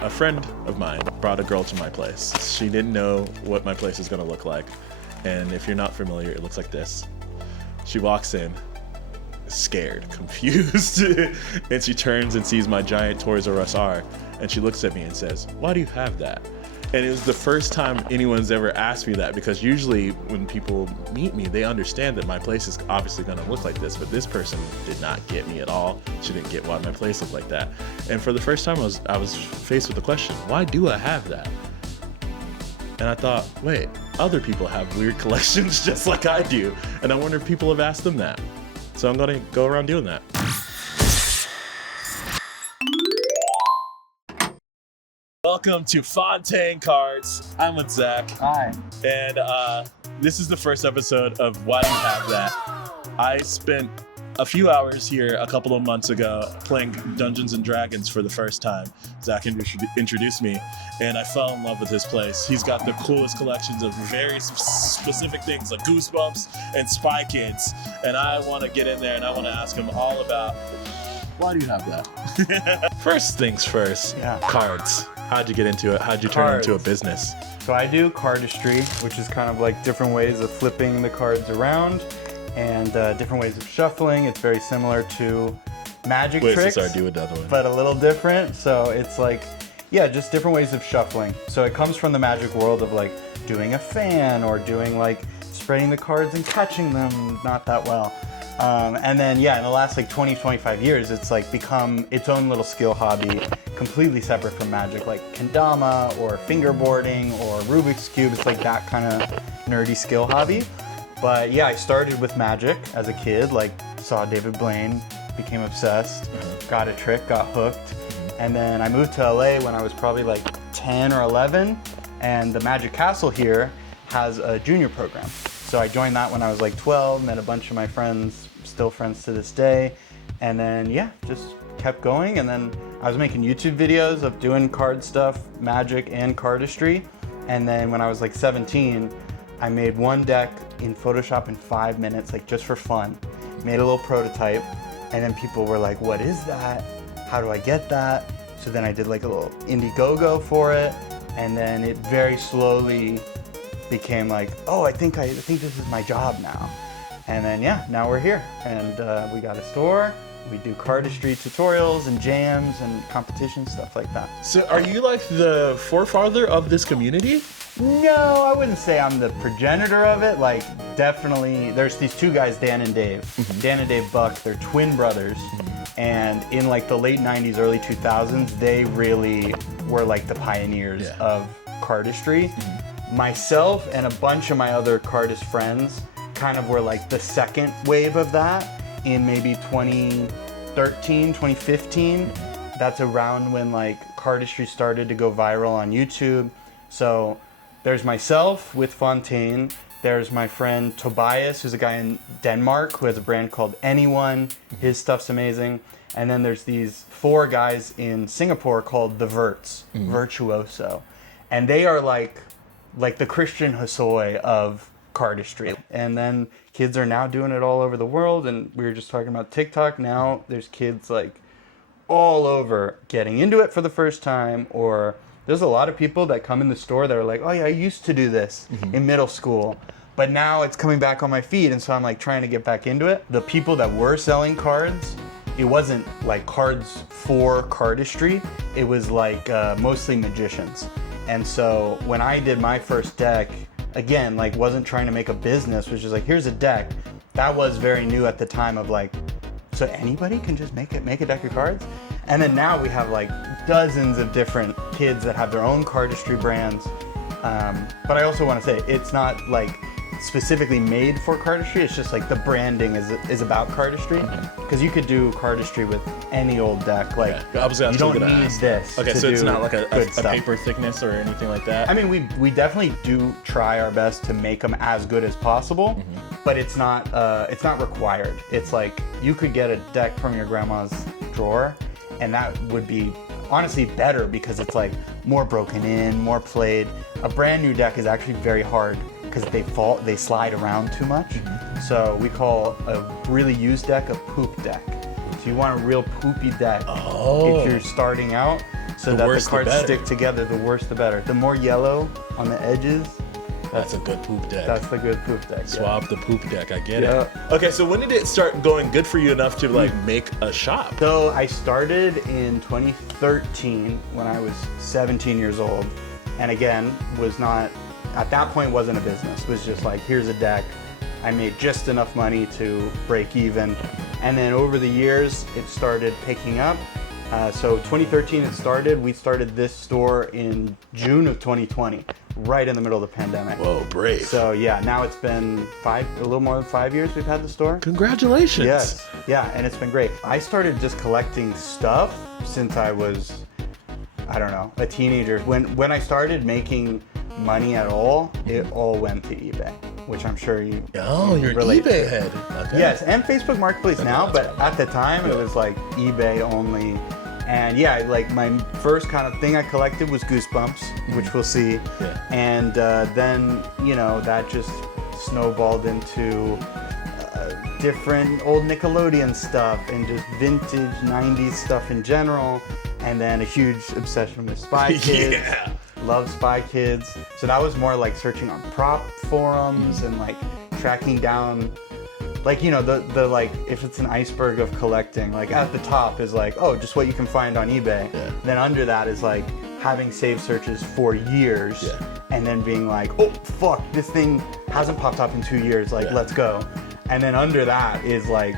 a friend of mine brought a girl to my place. She didn't know what my place is gonna look like. And if you're not familiar, it looks like this. She walks in, scared, confused, and she turns and sees my giant Toys R Us R, and she looks at me and says, "Why do you have that?" And it was the first time anyone's ever asked me that, because usually when people meet me, they understand that my place is obviously gonna look like this, but this person did not get me at all. She didn't get why my place looked like that. And for the first time, I was faced with the question, why do I have that? And I thought, wait, other people have weird collections just like I do. And I wonder if people have asked them that. So I'm gonna go around doing that. Welcome to Fontaine Cards. I'm with Zach. Hi. And this is the first episode of Why Do You Have That? I spent a few hours here a couple of months ago playing Dungeons and Dragons for the first time. Zach introduced me, and I fell in love with his place. He's got the coolest collections of very specific things like Goosebumps and Spy Kids. And I want to get in there and I want to ask him all about, why do you have that? First things first, cards. How'd you get into it? How'd you turn it into a business? So I do cardistry, which is kind of like different ways of flipping the cards around and different ways of shuffling. It's very similar to magic tricks, Sorry, do another one. but a little different. So it's like, yeah, just different ways of shuffling. So it comes from the magic world of like doing a fan or doing like spreading the cards and catching them not that well. And then, yeah, in the last like 20, 25 years, it's like become its own little skill hobby, completely separate from magic, like kendama or fingerboarding or Rubik's Cube. It's like that kind of nerdy skill hobby. But yeah, I started with magic as a kid, like saw David Blaine, became obsessed, got a trick, got hooked. And then I moved to LA when I was probably like 10 or 11. And the Magic Castle here has a junior program. So I joined that when I was like 12, met a bunch of my friends, still friends to this day. And then, yeah, just kept going. And then I was making YouTube videos of doing card stuff, magic and cardistry. And then when I was like 17, I made one deck in Photoshop in 5 minutes, like just for fun. Made a little prototype. And then people were like, what is that? How do I get that? So then I did like a little Indiegogo for it. And then it very slowly became like, oh, I think this is my job now. And then, yeah, now we're here. And we got a store. We do cardistry tutorials and jams and competitions, stuff like that. So are you like the forefather of this community? No, I wouldn't say I'm the progenitor of it. Like, definitely, there's these two guys, Dan and Dave. Dan and Dave Buck, they're twin brothers. And in like the late 90s, early 2000s, they really were like the pioneers of cardistry. Myself and a bunch of my other cardist friends kind of were like the second wave of that in maybe 2013, 2015. That's around when like cardistry started to go viral on YouTube. So there's myself with Fontaine. There's my friend Tobias, who's a guy in Denmark who has a brand called Anyone. His stuff's amazing. And then there's these 4 guys in Singapore called the Verts, Virtuoso. And they are like the Christian Hosoi of cardistry. And then kids are now doing it all over the world. And we were just talking about TikTok. Now there's kids like all over getting into it for the first time. Or there's a lot of people that come in the store that are like, oh yeah, I used to do this in middle school, but now it's coming back on my feed. And so I'm like trying to get back into it. The people that were selling cards, it wasn't like cards for cardistry. It was like mostly magicians. And so when I did my first deck, again, like wasn't trying to make a business, was just like, here's a deck. That was very new at the time of like, so anybody can just make a deck of cards? And then now we have like dozens of different kids that have their own cardistry brands. But I also want to say, it's not like specifically made for cardistry. It's just like the branding is about cardistry. Because you could do cardistry with any old deck. Like you don't need this. Okay, so it's not like a paper thickness or anything like that? I mean, we definitely do try our best to make them as good as possible, but it's not required. It's like you could get a deck from your grandma's drawer, and that would be honestly better because it's like more broken in, more played. A brand new deck is actually very hard because they slide around too much. So we call a really used deck a poop deck. So you want a real poopy deck if you're starting out. so that the cards stick together. The worse, the better. The more yellow on the edges. That's a good poop deck. That's the good poop deck. Swap the poop deck. I get it. Okay, so when did it start going good for you enough to like make a shop? So I started in 2013 when I was 17 years old, and again was not at that point wasn't a business. It was just like, here's a deck. I made just enough money to break even, and then over the years it started picking up. So 2013 it started. We started this store in June of 2020, right in the middle of the pandemic. Whoa, brave. So yeah, now it's been a little more than 5 years we've had the store. Congratulations. Yes, yeah, and it's been great. I started just collecting stuff since I was, I don't know, a teenager. When I started making money at all, it all went to eBay, which I'm sure you you're an eBay head. Okay. Yes, and Facebook Marketplace now, but at the time it was like eBay only. And yeah, like my first kind of thing I collected was Goosebumps, which we'll see. Yeah. And then, you know, that just snowballed into different old Nickelodeon stuff and just vintage 90s stuff in general. And then a huge obsession with Spy Kids. Yeah. Love Spy Kids. So that was more like searching on prop forums and like tracking down, like, you know, the like, if it's an iceberg of collecting, like at the top is like, oh, just what you can find on eBay. Yeah. Then under that is like having saved searches for years. Yeah. And then being like, oh, fuck, this thing hasn't popped up in 2 years. Like, let's go. And then under that is like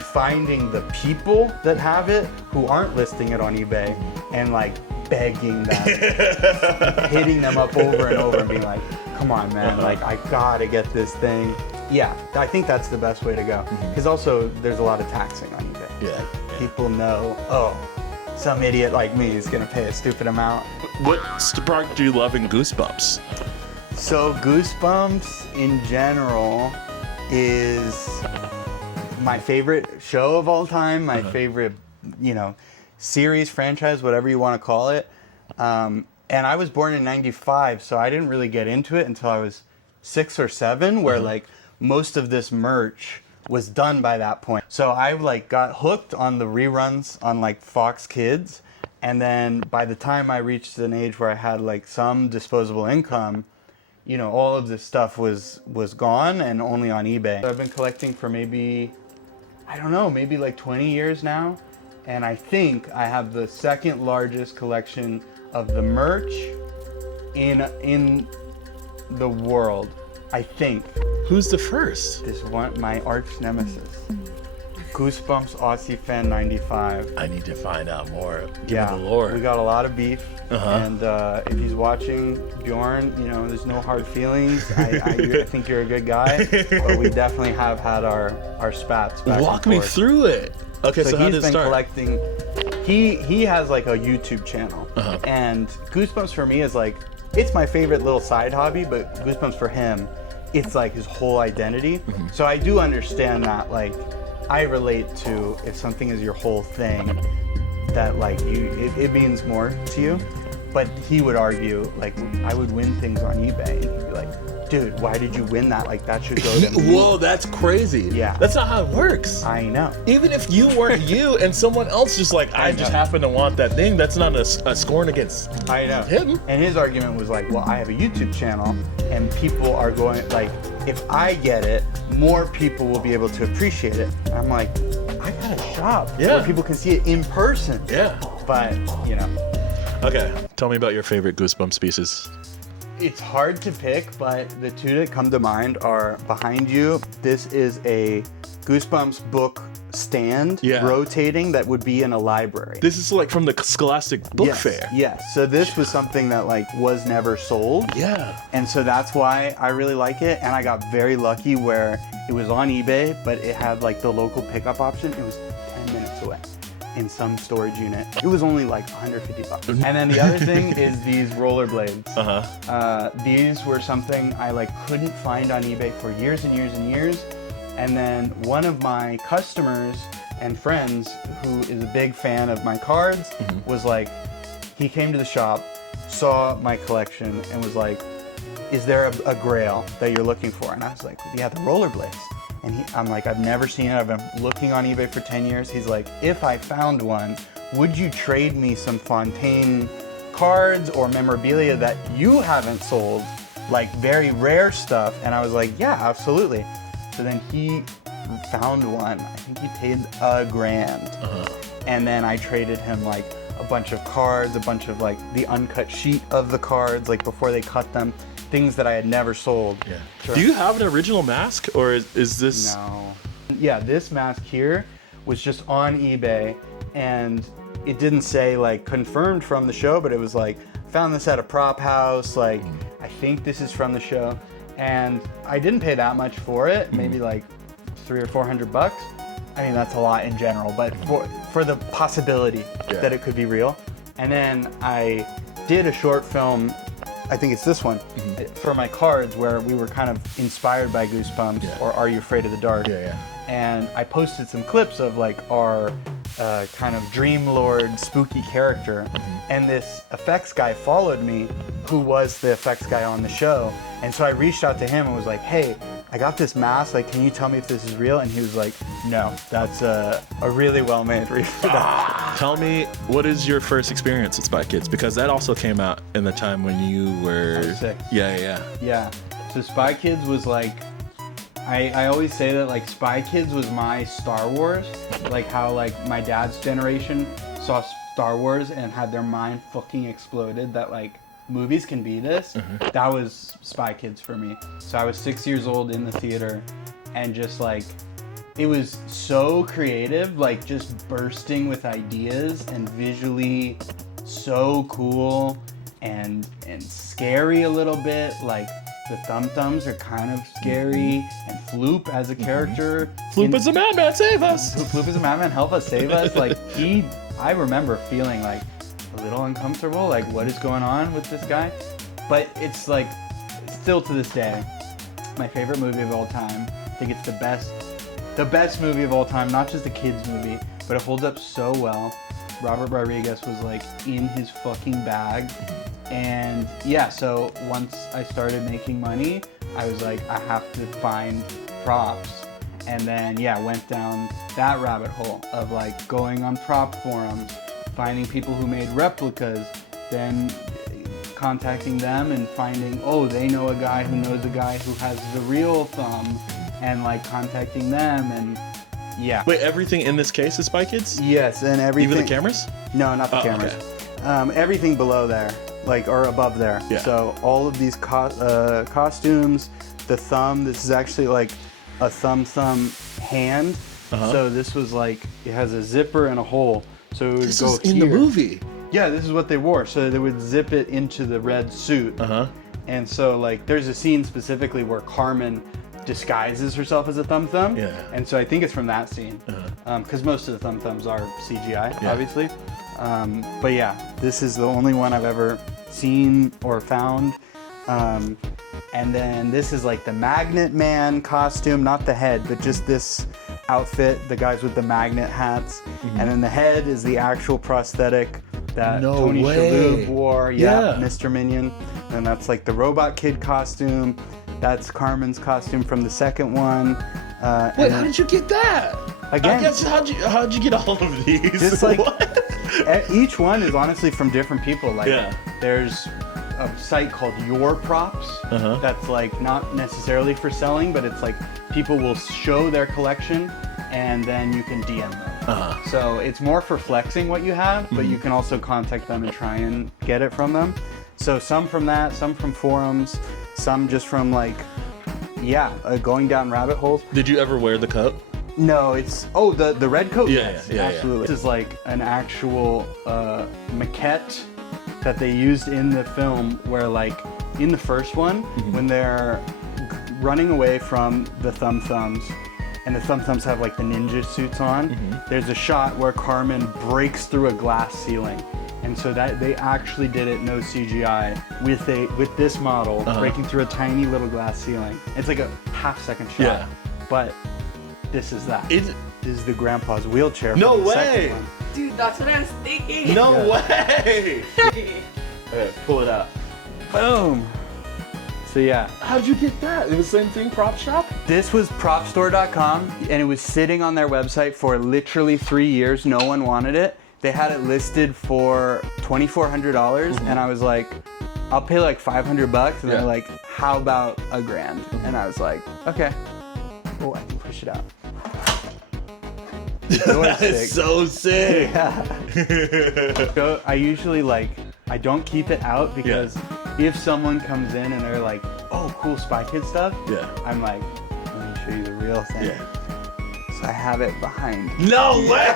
finding the people that have it who aren't listing it on eBay and like begging them, hitting them up over and over and being like, come on, man, like I gotta get this thing. Yeah, I think that's the best way to go. Because also there's a lot of taxing on eBay. Yeah. People know, oh, some idiot like me is gonna pay a stupid amount. What spark do you love in Goosebumps? So Goosebumps in general is my favorite show of all time, my favorite, you know, series, franchise, whatever you want to call it. And I was born in '95, so I didn't really get into it until I was 6 or 7, where like most of this merch was done by that point. So I like got hooked on the reruns on like Fox Kids, and then by the time I reached an age where I had like some disposable income, you know, all of this stuff was gone and only on eBay. So I've been collecting for maybe, I don't know, maybe like 20 years now. And I think I have the second largest collection of the merch in the world, I think. Who's the first? This one, my arch nemesis. Goosebumps Aussie Fan 95. I need to find out more. Give Yeah, me the lore. we got a lot of beef. And if he's watching, Bjorn, you know, there's no hard feelings. I think you're a good guy. But we definitely have had our spats back Walk and me forth. through it. Okay, so how did he's it been start? collecting. He has like a YouTube channel, and Goosebumps for me is like, it's my favorite little side hobby, but Goosebumps for him, it's like his whole identity. So I do understand that, like, I relate to if something is your whole thing, that like it means more to you. But he would argue, like, I would win things on eBay, and he'd be like, dude, why did you win that? Like, that should go to me. Whoa, that's crazy. Yeah. That's not how it works. I know. Even if you weren't you and someone else just like, I just happen to want that thing, that's not a scoring against I know. him. And his argument was like, well, I have a YouTube channel and people are going, like, if I get it, more people will be able to appreciate it. And I'm like, I got a shop where people can see it in person. Yeah. But, you know. Okay, tell me about your favorite Goosebumps pieces. It's hard to pick, but the two that come to mind are behind you. This is a Goosebumps book stand rotating that would be in a library. This is like from the Scholastic Book Fair. Yes. So this was something that like was never sold. Yeah. And so that's why I really like it. And I got very lucky where it was on eBay, but it had like the local pickup option. It was 10 minutes away in some storage unit. It was only like $150. And then the other thing is these rollerblades. These were something I like couldn't find on eBay for years and years and years. And then one of my customers and friends who is a big fan of my cards was like, he came to the shop, saw my collection and was like, is there a grail that you're looking for? And I was like, yeah, the rollerblades. And I'm like, I've never seen it. I've been looking on eBay for 10 years. He's like, if I found one, would you trade me some Fontaine cards or memorabilia that you haven't sold, like very rare stuff? And I was like, yeah, absolutely. So then he found one. I think he paid $1,000. And then I traded him like a bunch of cards, a bunch of like the uncut sheet of the cards, like before they cut them, things that I had never sold. Yeah. Sure. Do you have an original mask, or is this? No. Yeah, this mask here was just on eBay, and it didn't say like confirmed from the show, but it was like, found this at a prop house, like I think this is from the show. And I didn't pay that much for it, maybe like $300 or $400. I mean, that's a lot in general, but for the possibility that it could be real. And then I did a short film, I think it's this one, for my cards, where we were kind of inspired by Goosebumps or Are You Afraid of the Dark? And I posted some clips of like our kind of Dream Lord spooky character. And this effects guy followed me, who was the effects guy on the show. And so I reached out to him and was like, hey, I got this mask, like, can you tell me if this is real? And he was like, no, that's a really well-made refurb. Tell me, what is your first experience with Spy Kids? Because that also came out in the time when you were... 6. Yeah. So Spy Kids was like, I always say that like Spy Kids was my Star Wars, like how like my dad's generation saw Star Wars and had their mind fucking exploded that like movies can be this. That was Spy Kids for me. So I was 6 years old in the theater, and just like, it was so creative, like just bursting with ideas and visually so cool and scary a little bit. Like the Thum Thumbs are kind of scary, and Floop as a character. Floop is a madman, save us! Floop is a madman, help us, save us. Like I remember feeling like a little uncomfortable, like what is going on with this guy? But it's like, still to this day, my favorite movie of all time. I think it's the best movie of all time, not just a kid's movie, but it holds up so well. Robert Rodriguez was like in his fucking bag. And yeah, so once I started making money, I was like, I have to find props. And then went down that rabbit hole of like going on prop forums, finding people who made replicas, then contacting them and finding, oh, they know a guy who knows a guy who has the real thumb, and like contacting them. And Wait, everything in this case is Spy Kids? Yes, and everything. Even the cameras? No, not the cameras. Okay. Everything below there, like, or above there. So all of these costumes, the thumb, this is actually like a thumb hand. So this was like, it has a zipper and a hole. So it would this go is in the movie. Yeah, this is what they wore. So they would zip it into the red suit. And so like, there's a scene specifically where Carmen disguises herself as a Thum Thumb. And so I think it's from that scene. Because most of the Thum Thumbs are CGI, obviously. But yeah, this is the only one I've ever seen or found. And then this is like the Magnet Man costume, not the head, but just this outfit, the guys with the magnet hats. And then the head is the actual prosthetic that Tony Shalhoub wore. Mr. Minion. And that's like the Robot Kid costume. That's Carmen's costume from the second one. Wait, how did you get that? Again, I guess how'd you get all of these? Just like each one is honestly from different people. Like there's a site called Your Props that's like not necessarily for selling, but it's like people will show their collection and then you can DM them. So it's more for flexing what you have, but you can also contact them and try and get it from them. So some from that, some from forums, some just from like, going down rabbit holes. Did you ever wear the coat? No, it's, the red coat? Yes, absolutely. This is like an actual maquette that they used in the film, where like in the first one, when they're running away from the Thum Thumbs, and the Thum Thumbs have like the ninja suits on, there's a shot where Carmen breaks through a glass ceiling. And so that they actually did it, no CGI, with this model breaking through a tiny little glass ceiling. It's like a half-second shot. But this is that. This is the grandpa's wheelchair. No from the way! second one. Dude, that's what I was thinking. No way! Okay, pull it out. Boom. So yeah. How'd you get that? It was the same thing, prop shop? This was propstore.com, and it was sitting on their website for literally 3 years. No one wanted it. they had it listed for $2,400, and I was like, I'll pay like $500, and they're like, how about $1,000? And I was like, okay. Oh, I can push it out. That is so sick. Yeah. So I usually I don't keep it out because if someone comes in and they're like, oh, cool Spy Kid stuff, I'm like, let me show you the real thing. Yeah. So I have it behind. No way!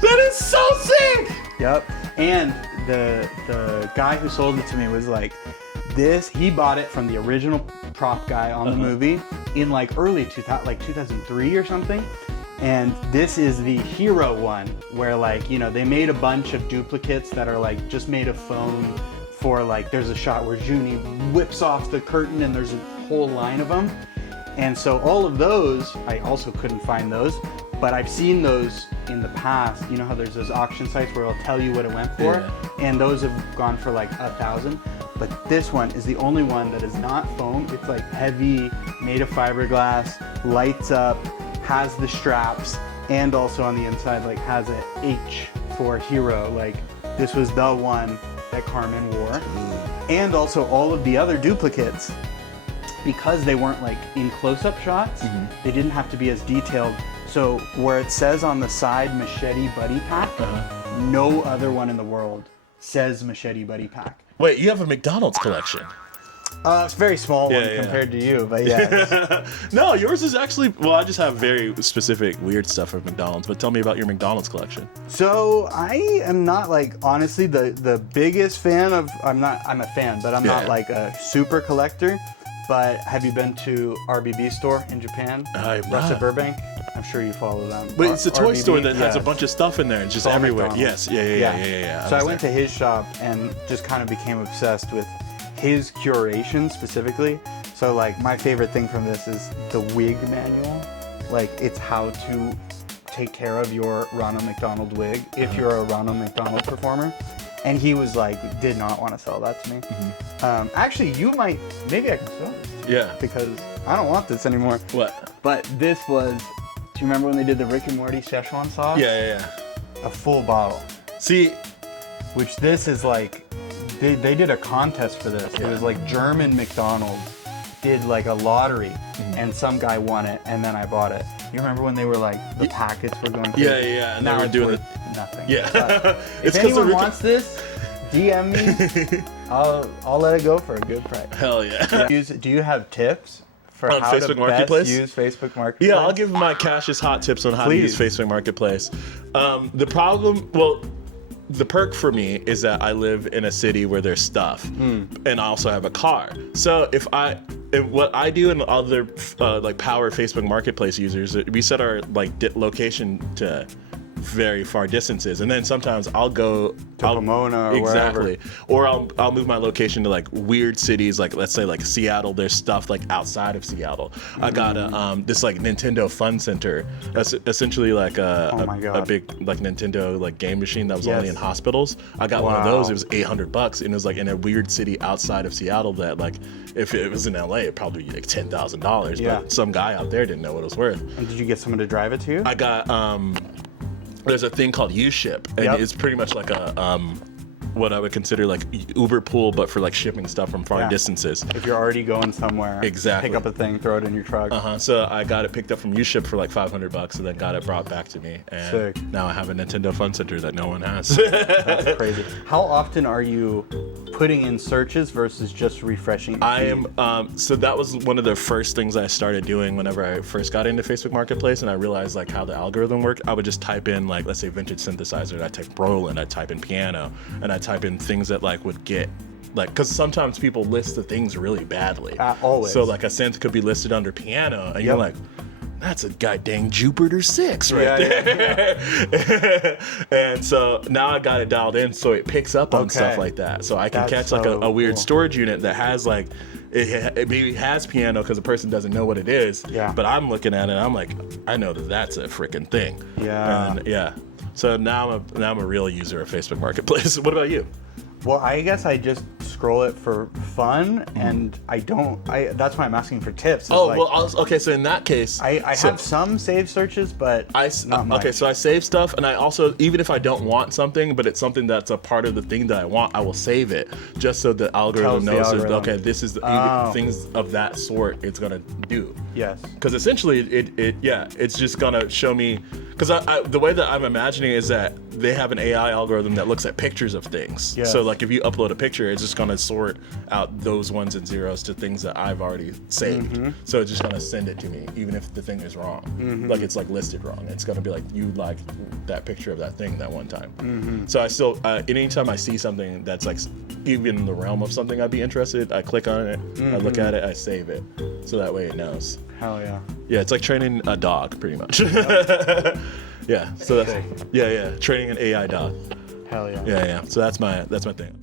That is so sick! Yep. And the guy who sold it to me was like, he bought it from the original prop guy on the movie in like early 2000, like 2003 or something. And this is the hero one where they made a bunch of duplicates that are like just made of foam for there's a shot where Junie whips off the curtain and there's a whole line of them. And so all of those, I also couldn't find those, but I've seen those in the past. You know how there's those auction sites where it'll tell you what it went for? Yeah. And those have gone for like $1,000. But this one is the only one that is not foam. It's like heavy, made of fiberglass, lights up, has the straps, and also on the inside has a H for hero. This was the one that Carmen wore. And also all of the other duplicates, because they weren't in close-up shots, they didn't have to be as detailed. So where it says on the side Machete Buddy Pack, no other one in the world says Machete Buddy Pack. Wait, you have a McDonald's collection? It's very small compared to you, but yeah. No, yours is actually, well, I just have very specific weird stuff from McDonald's, but tell me about your McDonald's collection. So I am not honestly the biggest fan of, I'm a fan, but I'm not a super collector. But have you been to RBB store in Japan? Russia Burbank? I'm sure you follow them. But it's a toy RBB, store that has a bunch of stuff in there and just everywhere. McDonald's. Yes, yeah. So I went to his shop and just kind of became obsessed with his curation specifically. So my favorite thing from this is the wig manual. It's how to take care of your Ronald McDonald wig if you're a Ronald McDonald performer. And he was did not want to sell that to me. Actually, maybe I can sell it. Yeah. Because I don't want this anymore. What? But this was, do you remember when they did the Rick and Morty Szechuan sauce? Yeah. A full bottle. See, which this is they did a contest for this. It was German McDonald's did a lottery and some guy won it and then I bought it. You remember when they were the packets were going crazy? Yeah. And now they were doing nothing. Yeah. If anyone wants this, DM me. I'll let it go for a good price. Hell yeah. Do you have tips for on how Facebook to Marketplace? best use Facebook Marketplace? Yeah, I'll give my Ka5sh's hot tips on how to use Facebook Marketplace. The perk for me is that I live in a city where there's stuff, and I also have a car. So if what I do and other power Facebook Marketplace users, we set our location to very far distances, and then sometimes I'll go to Pomona or exactly, wherever. or I'll move my location to weird cities, let's say Seattle. There's stuff outside of Seattle. I got this Nintendo Fun Center. That's essentially a big Nintendo game machine that was only in hospitals. I got one of those. It was $800, and it was in a weird city outside of Seattle that if it was in LA, it'd probably be $10,000. Yeah. But some guy out there didn't know what it was worth. And did you get someone to drive it to you? I got there's a thing called U-Ship, and it's pretty much like a what I would consider Uber Pool, but for shipping stuff from far distances. If you're already going somewhere, exactly, pick up a thing, throw it in your truck. So I got it picked up from U-Ship for $500, and then got it brought back to me. And sick. Now I have a Nintendo Fun Center that no one has. That's crazy. How often are you putting in searches versus just refreshing the feed? I am. So that was one of the first things I started doing whenever I first got into Facebook Marketplace, and I realized how the algorithm worked. I would just type in let's say vintage synthesizer, and I type Roland, I type in piano, and I type in things that would get because sometimes people list the things really badly. Always. So a synth could be listed under piano, and you're like, that's a goddamn Jupiter 6 right there. Yeah. And so now I got it dialed in so it picks up on stuff like that. So I can catch a weird storage unit that has it maybe has piano because the person doesn't know what it is. Yeah. But I'm looking at it and I'm like, I know that's a freaking thing. Yeah. And So now I'm a real user of Facebook Marketplace. What about you? Well, I guess I just scroll it for fun, and that's why I'm asking for tips. Oh, well, okay, so in that case... I have some saved searches, but not much. Okay, so I save stuff, and I also, even if I don't want something, but it's something that's a part of the thing that I want, I will save it, just so the algorithm knows, okay, this is things of that sort it's gonna do. Yes. Because essentially, it's just gonna show me, because the way that I'm imagining is that they have an AI algorithm that looks at pictures of things. Yes. So like if you upload a picture, it's just gonna sort out those ones and zeros to things that I've already saved. So it's just gonna send it to me, even if the thing is wrong. Like it's like listed wrong. It's gonna be like, you like that picture of that thing that one time. So I still, anytime I see something that's like even in the realm of something I'd be interested, I click on it, I look at it, I save it. So that way it knows. Hell yeah. Yeah, it's like training a dog, pretty much. Yeah, so that's training an AI dog. Hell yeah. Yeah. So that's my thing.